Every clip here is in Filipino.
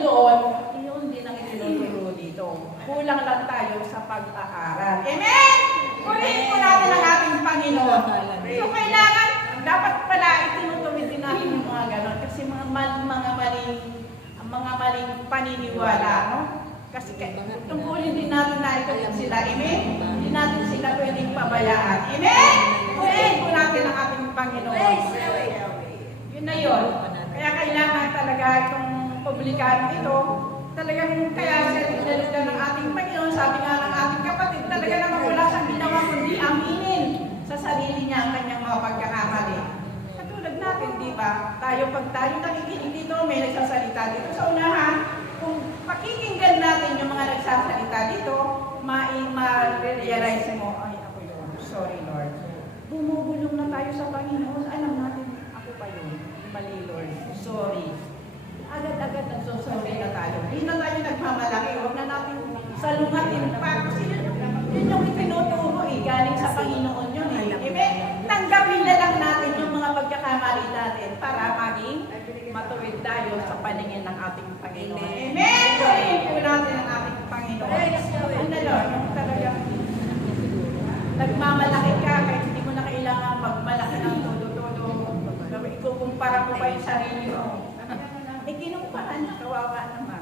doon, yun din ang itinuturo dito. Kulang lang tayo sa pag-aaral. Amen? Purihin po natin ang ating Panginoon. So kailangan, dapat pala itinutuwid din natin yung mga ganon. Kasi mga maling paniniwala, no? Kasi tungkulin din natin na ituwid sila. Amen? Hindi natin sila pwedeng pabayaan. Amen? Purihin po natin ang ating Panginoon. Yun na yun. Kaya kailangan talaga itong publikano ito, talagang kaya siya dinalugan ng ating Panginoon, sabi nga ng ating kapatid, talaga naman wala siyang ginawa kundi aminin sa sarili niya ang kanyang mga pagkakamali. Katulad natin, di ba? Pag tayo nakikinig dito, may nagsasalita dito sa unahan, kung pakikinggan natin yung mga nagsasalita dito, ma-realize mo, ay ako yun, sorry Lord. Bumubulong na tayo sa Panginoon, alam natin, ako pa yun, mali Lord, sorry. Agad-agad nagsosorry na tayo. Hindi na tayo nagmamalaki. Huwag na natin salungatin pa. Kasi yun yung itinuturo galing sa Panginoon yun Amen? Tanggapin na lang natin yung mga pagkakamali natin para maging matuwid tayo sa paningin ng ating Panginoon. Amen? Purihin po natin ang ating Panginoon. Ano Lord, yung talagang nagmamalaki ka kahit hindi mo na kailangan magmalaki ng todo-todo. Ikukumpara mo pa yung sarili mo. Kinumpahan, kawawa naman.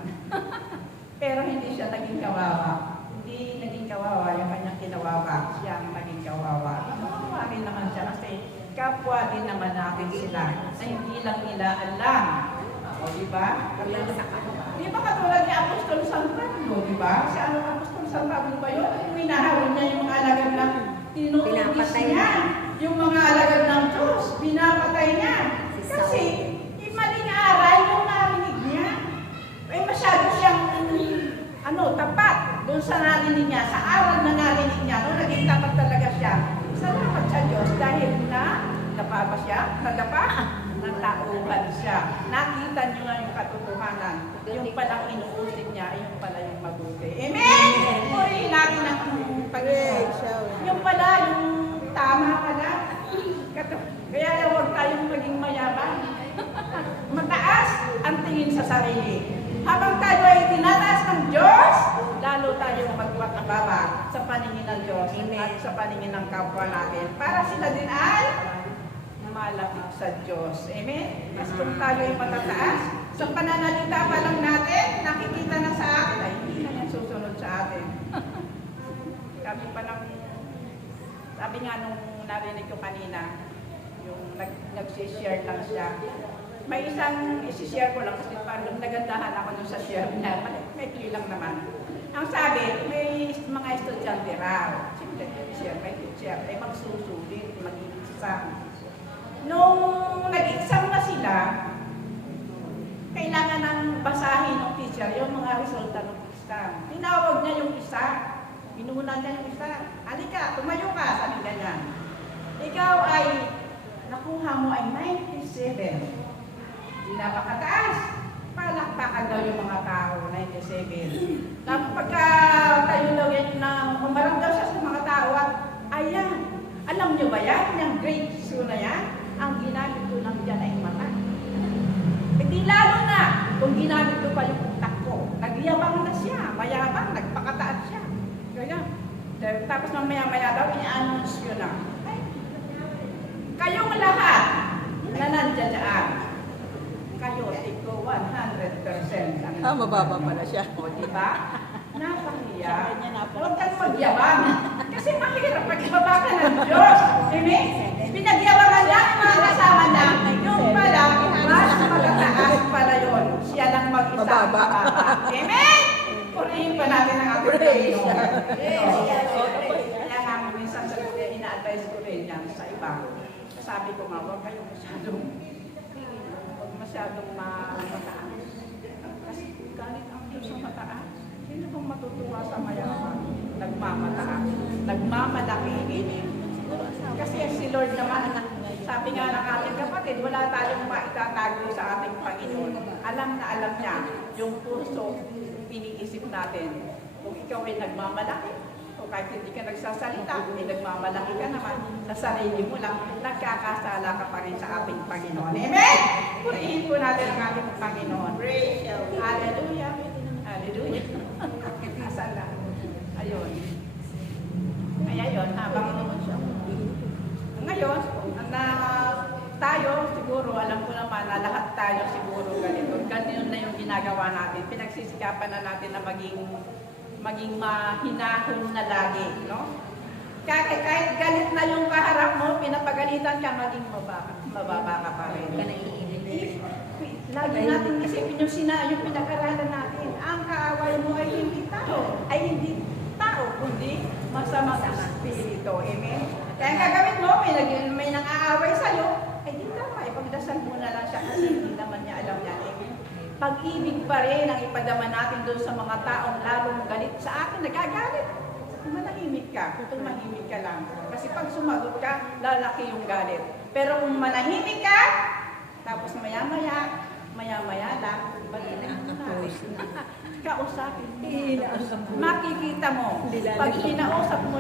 Pero hindi siya naging kawawa. Hindi naging kawawa yung kanyang kinawawa. Siya ang naging kawawa. Kawawa rin naman siya kasi kapwa din naman natin sila na hindi lang nila alam. O, diba? Di ba katulad ni Apostol San Pablo, diba? Si Apostol San Pablo ba yun? Minahawin niya yung mga alagad ng tinutubis niya. Yung mga alagad ng Diyos, pinapatay niya. Kasi, maling aral yung narinig niya. Ay masyado siyang tapat doon sa narinig niya, sa aral na narinig niya, naging tapat talaga siya. Salamat sa Diyos dahil nadapa ba siya? Nadapa? Natauhan siya. Nakita niyo nga yung katotohanan. Yung palang inuusig niya, yung pala yung mabuti. Amen! Purihin natin ang Panginoon. Yung pala, yung tama pala. Kaya huwag tayong maging mayabang. Mataas ang tingin sa sarili. Habang tayo ay tinataas ng Diyos, lalo tayong magpakababa sa paningin ng Diyos at sa paningin ng kapwa natin. Para sila din ay malapit sa Diyos. Amen? Mas kung tayo ay matataas, sa pananalita pa lang natin, nakikita na sa atin, ay hindi na yan susunod sa atin. Sabi nga nung narinig ko kanina, yung nagsishare lang siya. May isang isi-share ko lang kasi parang nagandahan ako dun sa share niya. May lang naman. Ang sabi, may mga estudyante raw. Siyempre, share, may teacher, ay magsusulit, mag-exam. Nung nag-exam na sila, kailangan nang basahin ng teacher yung mga resulta ng exam. Tinawag niya yung isa. Pinunan niya yung isa. Halika, tumayo ka, sabi ganyan. Ikaw ay, nakuha mo ay 97. Hindi napakataas. Palakpakan daw yung mga tao, 97. Tapos pagka tayo daw yan na umarang daw siya sa mga tao at ayan, alam nyo ba yan? Yung grade 2 na yan, ang ginamit ko lang dyan ay mata. E di lalo na kung ginamit ko pa yung utak ko. Nagyabang na siya, mayabang, nagpakataas siya. Kaya, tapos mamaya-maya daw, i-announce yun na. Kayong lahat na nandiyan dyan, kayo, ito 100%. Mababa pala siya. O, diba? Napahiya. Huwag kang magyabang. Kasi mahirap pag ibaba ka ng Diyos. Amen? Pinagyabangan lang yung mga kasama na. Yung pala, mas magataas pala yun. Siya lang mag-isa. Mababa. Amen? Purihin pa natin ang ating Panginoon. Kaya nga minsan sa ina-advise ko rin yan sa iba. Sabi ko nga, huwag kayong masyadong mataas. Kasi galit ang Diyos sa mataas. Sino bang matutuwa sa mayaman? Nagmamataas. Nagmamalaki. Kasi si Lord naman, sabi nga ng ating kapatid, wala tayong maitatago sa ating Panginoon. Alam na alam niya yung puso, iniisip natin. Kung ikaw ay nagmamalaki, o kahit hindi ka nagsasalita, nagmamalaki ka naman sa sarili mo lang, nagkakasala ka pa rin sa ating Panginoon. Amen? Purihin po natin ang ating Panginoon. Hallelujah. ginagawa natin. Pinagsisikapan na natin na maging mahinahon na lagi, no? Kahit galit na yung kaharap mo, pinapagalitan ka, maging mababa ka pa rin. Lagi natin isipin yung pinag-aralan natin. Ang kaaway mo ay hindi tao, kundi masamang espiritu. Amen? Kaya ang gagawin mo, may nang-aaway sa'yo, ay di tama, ipagdasal mo na lang siya kasi hindi naman niya alam yan. Amen? Pag-ibig pa rin ang ipadama natin doon sa mga taong lalong galit sa atin, nagagalit. Manahimik ka, tumahimik ka lang. Kasi pag sumagot ka, lalaki yung galit. Pero kung manahimik ka, tapos maya-maya lang, kausapin mo. Makikita mo, pag kinausap mo